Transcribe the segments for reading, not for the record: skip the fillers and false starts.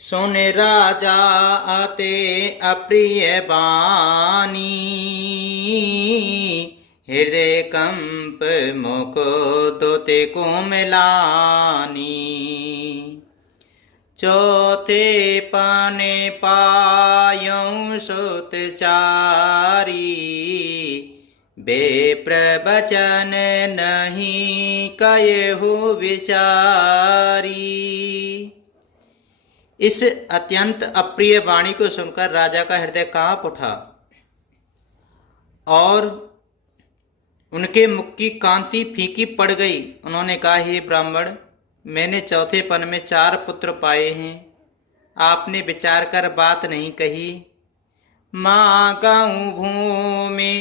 सुन राजा अते अप्रिय बानी, हृदय कंप मुख दोते कोमलानी। चौथे पाने पायौ सुत चारी, बेप्रवचन नहीं कयहु विचारी। इस अत्यंत अप्रिय वाणी को सुनकर राजा का हृदय कांप उठा और उनके मुख की कांति फीकी पड़ गई। उन्होंने कहा, हे ब्राह्मण, मैंने चौथे पन में 4 पुत्र पाए हैं, आपने विचार कर बात नहीं कही। मांगऊ भूमि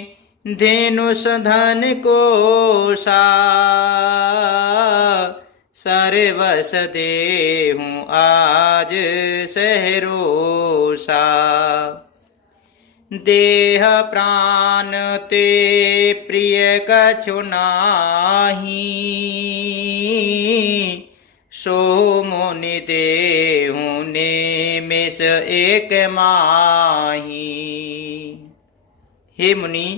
धेनु सधन कोषा, सर्वस देहूं आज सहरोषा। देह प्राण ते प्रिय कछु नाही, सो मुनि देहूं निमिष एक माही। हे मुनि,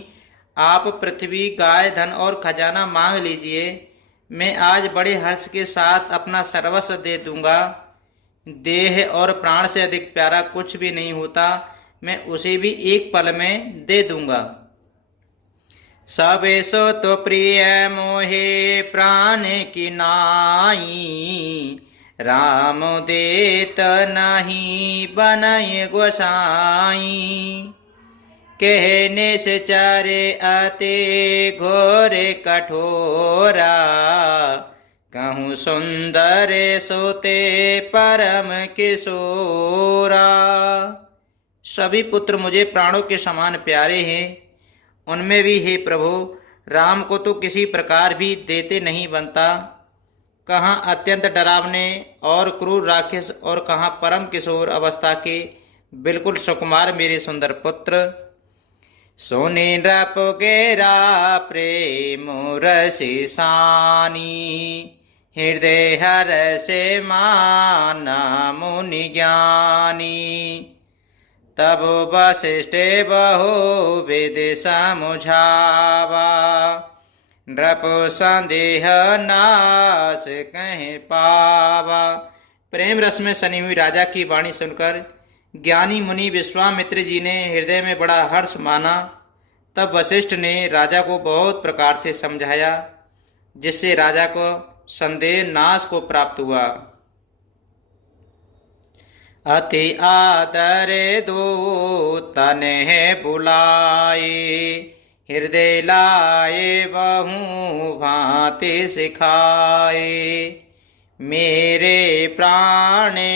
आप पृथ्वी, गाय, धन और खजाना मांग लीजिए, मैं आज बड़े हर्ष के साथ अपना सर्वस्व दे दूंगा। देह और प्राण से अधिक प्यारा कुछ भी नहीं होता, मैं उसे भी एक पल में दे दूंगा। सबेसो तो प्रिय मोहे प्राण की नाई, राम देत नहीं बनय गोसाई। कहने से चारे अति घोर कठोरा, कहूँ सुंदर सोते परम किशोरा। सभी पुत्र मुझे प्राणों के समान प्यारे हैं, उनमें भी हे प्रभु, राम को तो किसी प्रकार भी देते नहीं बनता। कहाँ अत्यंत डरावने और क्रूर राक्षस और कहाँ परम किशोर अवस्था के बिल्कुल सुकुमार मेरे सुंदर पुत्र। सोने नृप गेरा प्रेम रसि सानी, हृदय हर से माना मुनि ज्ञानी। तब वशिष्ठ बहु विधि समझावा, नृप संदेह नाश कहीं पावा। प्रेम रस में सनी हुई राजा की वाणी सुनकर ज्ञानी मुनि विश्वामित्र जी ने हृदय में बड़ा हर्ष माना। तब वशिष्ठ ने राजा को बहुत प्रकार से समझाया, जिससे राजा को संदेह नाश को प्राप्त हुआ। अति आदर दो तने बुलाए, हृदय लाए बहु भांति सिखाए। मेरे प्राणे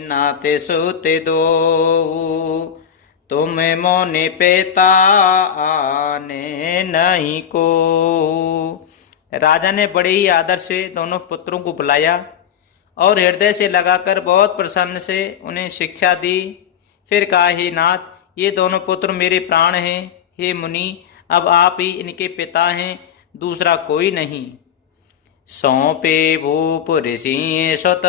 नाते सुते दो, तुम मोने पिता आने नहीं को। राजा ने बड़े ही आदर से दोनों पुत्रों को बुलाया और हृदय से लगाकर बहुत प्रसन्न से उन्हें शिक्षा दी। फिर कहा, हे नाथ, ये दोनों पुत्र मेरे प्राण हैं। हे मुनि, अब आप ही इनके पिता हैं, दूसरा कोई नहीं। सौंपे भूप ऋषि सुत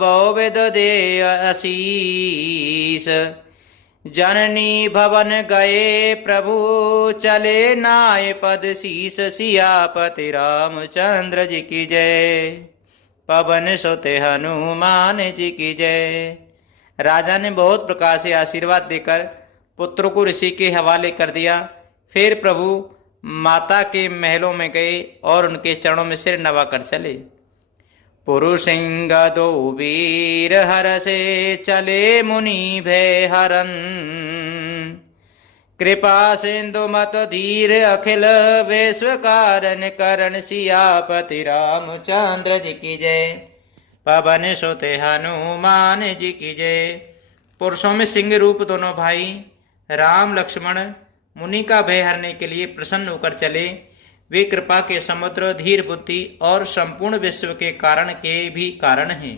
बहुविध दे आशीष, जननी भवन गए प्रभु चले नाय पद शीस। सियापति रामचंद्र जी की जय, पवन सुत हनुमान जी की जय। राजा ने बहुत प्रकार से आशीर्वाद देकर पुत्रों को ऋषि के हवाले कर दिया। फिर प्रभु माता के महलों में गए और उनके चरणों में सिर नवा कर चले। पुरुषिंग दो वीर हर से चले मुनि भय हरन, कृपा सिंधु मत धीर अखिल विश्व कारण करण। सियापति रामचंद्र जी की जय, पवन सुत हनुमान जी की जय। पुरुषों में सिंह रूप दोनों भाई राम लक्ष्मण मुनि का भय हरने के लिए प्रसन्न होकर चले। वे कृपा के समुद्र, धीर बुद्धि और संपूर्ण विश्व के कारण के भी कारण हैं।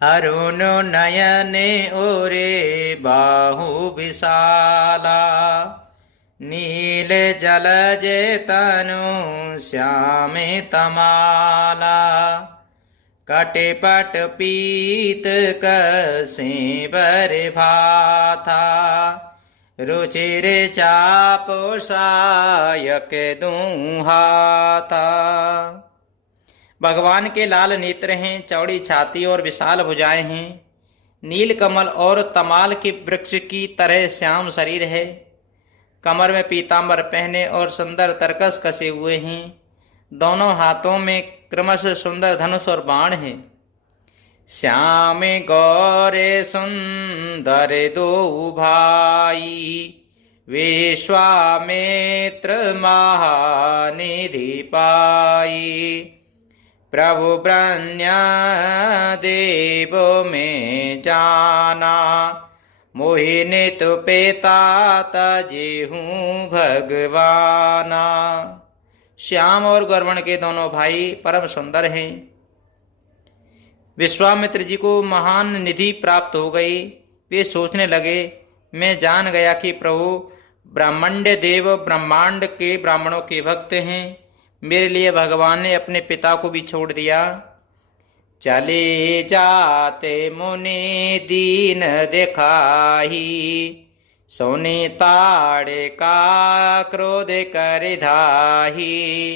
अरुण नयने ओरे बाहु विशाला, नील जल जे तनु श्यामे तमाला। कटिपट पीत कसे बर भाथा रुचिर चापो सायक दूं हाथा। भगवान के लाल नेत्र हैं, चौड़ी छाती और विशाल भुजाएं हैं। नील कमल और तमाल के वृक्ष की तरह श्याम शरीर है। कमर में पीतांबर पहने और सुंदर तरकस कसे हुए हैं। दोनों हाथों में क्रमशः सुंदर धनुष और बाण है। श्याम गौरे सुंदर दो भाई विश्वामित्र महानिधि पाई। प्रभु ब्रह्म देव में जाना मोहिनी तो पेता तजेहूँ भगवाना। श्याम और गौरवर्ण के दोनों भाई परम सुंदर हैं। विश्वामित्र जी को महान निधि प्राप्त हो गई। वे सोचने लगे, मैं जान गया कि प्रभु ब्रह्मांड देव ब्रह्मांड के ब्राह्मणों के भक्त हैं। मेरे लिए भगवान ने अपने पिता को भी छोड़ दिया। चले जाते मुनि दीन दिखाही सोने ताड़े का क्रोध कर धाही।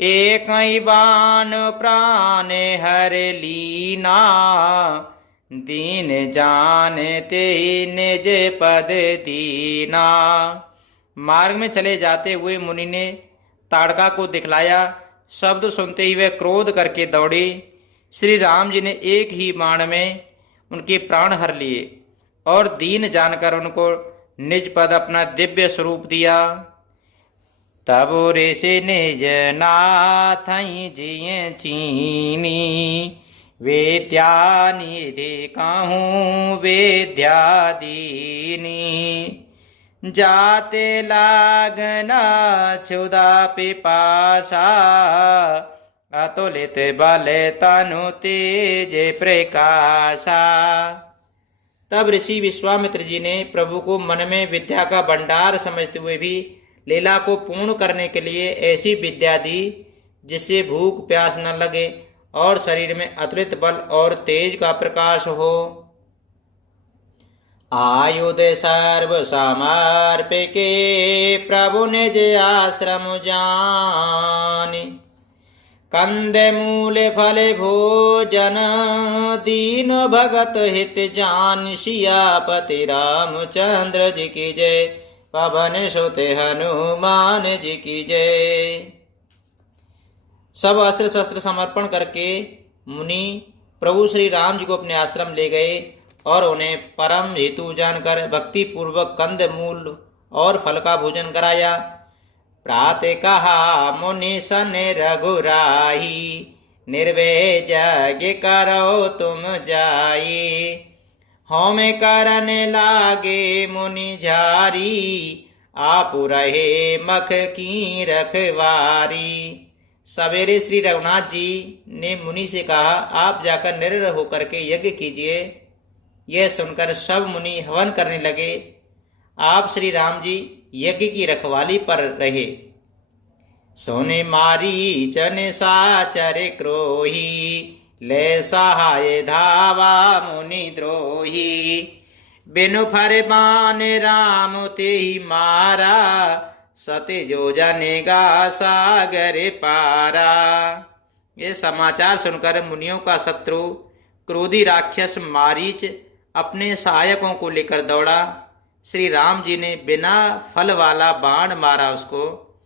एक बाण प्राण हर लीना दीन जानते निज पद दीना। मार्ग में चले जाते हुए मुनि ने ताड़का को दिखलाया। शब्द सुनते ही वे क्रोध करके दौड़े। श्री राम जी ने एक ही बाण में उनके प्राण हर लिए और दीन जानकर उनको निज पद अपना दिव्य स्वरूप दिया। तब ऋषि निज नाथ जिय चीनी विद्या निधि कहूँ विद्या दीनी। जाते लागना क्षुधा पिपासा अतुलित बल तनु तेज प्रकाशा। तब ऋषि विश्वामित्र जी ने प्रभु को मन में विद्या का भंडार समझते हुए भी लीला को पूर्ण करने के लिए ऐसी विद्या दी जिससे भूख प्यास न लगे और शरीर में अतुलित बल और तेज का प्रकाश हो। आयुध सर्व समर्पे के प्रभु निज आश्रम जानी। कंदे मूल फल भोजन दीन भगत हित जान। सियापति रामचंद्र जी की जय पवन सुत हनुमान जी की जय। सब अस्त्र शस्त्र समर्पण करके मुनि प्रभु श्री राम जी को अपने आश्रम ले गए और उन्हें परम हेतु जानकर भक्ति पूर्वक कंद मूल और फल का भोजन कराया। प्रातः कहा मुनि सन रघुराही निर्भय यज्ञ करो तुम जाई। होम करने लागे मुनि झारी आप रहे मख की रखवारी। सवेरे श्री रघुनाथ जी ने मुनि से कहा, आप जाकर निडर होकर के यज्ञ कीजिए। यह सुनकर सब मुनि हवन करने लगे। आप श्री राम जी यज्ञ की रखवाली पर रहे। सोने मारी चन साचर क्रोही ले सहाय धावा मुनि द्रोही। बिनु फरमान राम ते ही मारा सत्य जो जनेगा सागर पारा। ये समाचार सुनकर मुनियों का शत्रु क्रोधी राक्षस मारीच अपने सहायकों को लेकर दौड़ा। श्री राम जी ने बिना फल वाला बाण मारा उसको,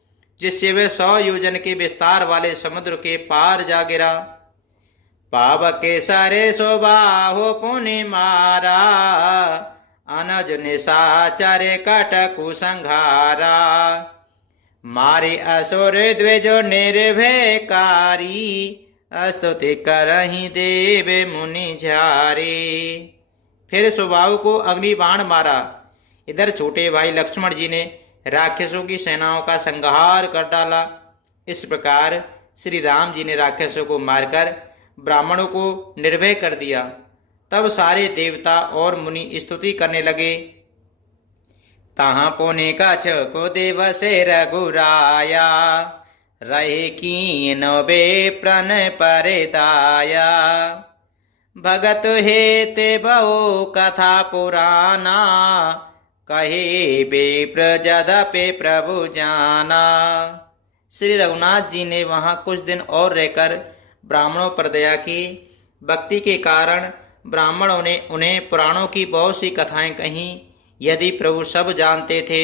जिससे वह 100 योजन के विस्तार वाले समुद्र के पार जा गिरा। पावक के सरे सोबाहो पुनि मारा अनज निशाचर कटकु संघारा। मारे असुर द्विजो निर्भयकारी स्तुति करहि देव मुनि झारी। फिर सुबाहु को अग्नि बाण मारा। इधर छोटे भाई लक्ष्मण जी ने राक्षसों की सेनाओं का संहार कर डाला। इस प्रकार श्री राम जी ने राक्षसों को मारकर ब्राह्मणों को निर्भय कर दिया। तब सारे देवता और मुनि स्तुति करने लगे। ताहा पुनि कछ को देव से रघुराया रहे कीन बे प्रण परदाया। भगत हेते बहु कथा पुराना, कहे विप्र जदपि प्रभु जाना। श्री रघुनाथ जी ने वहां कुछ दिन और रहकर ब्राह्मणों पर दया की। भक्ति के कारण ब्राह्मणों ने उन्हें पुराणों की बहुत सी कथाएं कहीं। यदि प्रभु सब जानते थे।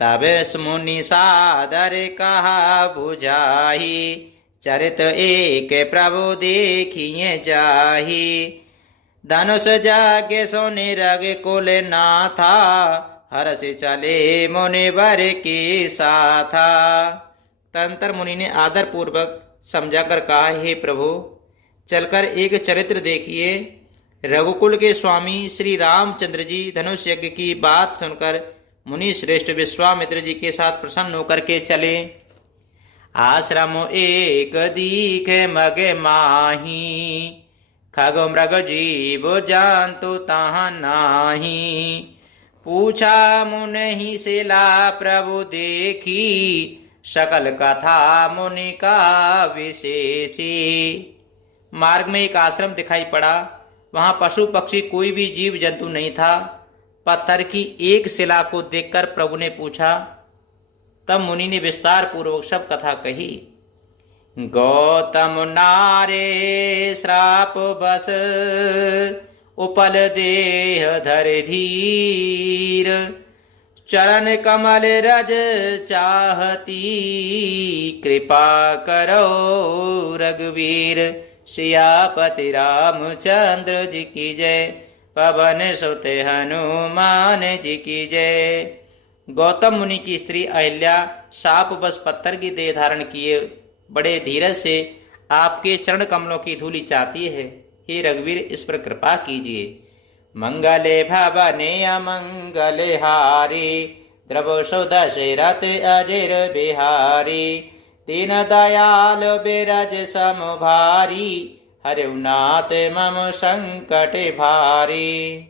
तब मुनि सादर कहा बुझाही, चरित एक प्रभु देखिए जाही। धनुष जागे सोने रग कुल नाथा, हर्ष चले मुनि वर की साथा। तंत्र मुनि ने आदर पूर्वक समझाकर कहा, हे प्रभु चलकर एक चरित्र देखिए। रघुकुल के स्वामी श्री रामचंद्र जी धनुष यज्ञ की बात सुनकर मुनि श्रेष्ठ विश्वामित्र जी के साथ प्रसन्न होकर के चले। आश्रम एक दीखे मग माही, खग मृग जीव जानतु ताहाँ नाही। पूछा मुनि शिला प्रभु देखी, सकल कथा मुनि का विशेषी। मार्ग में एक आश्रम दिखाई पड़ा। वहां पशु पक्षी कोई भी जीव जंतु नहीं था। पत्थर की एक शिला को देखकर प्रभु ने पूछा। तब मुनि ने विस्तार पूर्वक सब कथा कही। गौतम नारे श्राप बस, उपल देह धर धीर। चरण कमल रज चाहती, कृपा करो रघुवीर। सियापति रामचंद्र जी की जय, पवन सुत हनुमान जी की जय। गौतम मुनि की स्त्री अहिल्या शाप बस पत्थर की देह धारण किए बड़े धीरज से आपके चरण कमलों की धूलि चाहती है। हे रघुवीर इस पर कृपा कीजिए। मंगले भवने अमंगले हारी, द्रव दशरथ अजिर बिहारी। दीन दयाल बिरज सम भारी, हरिनाथ मम संकट भारी।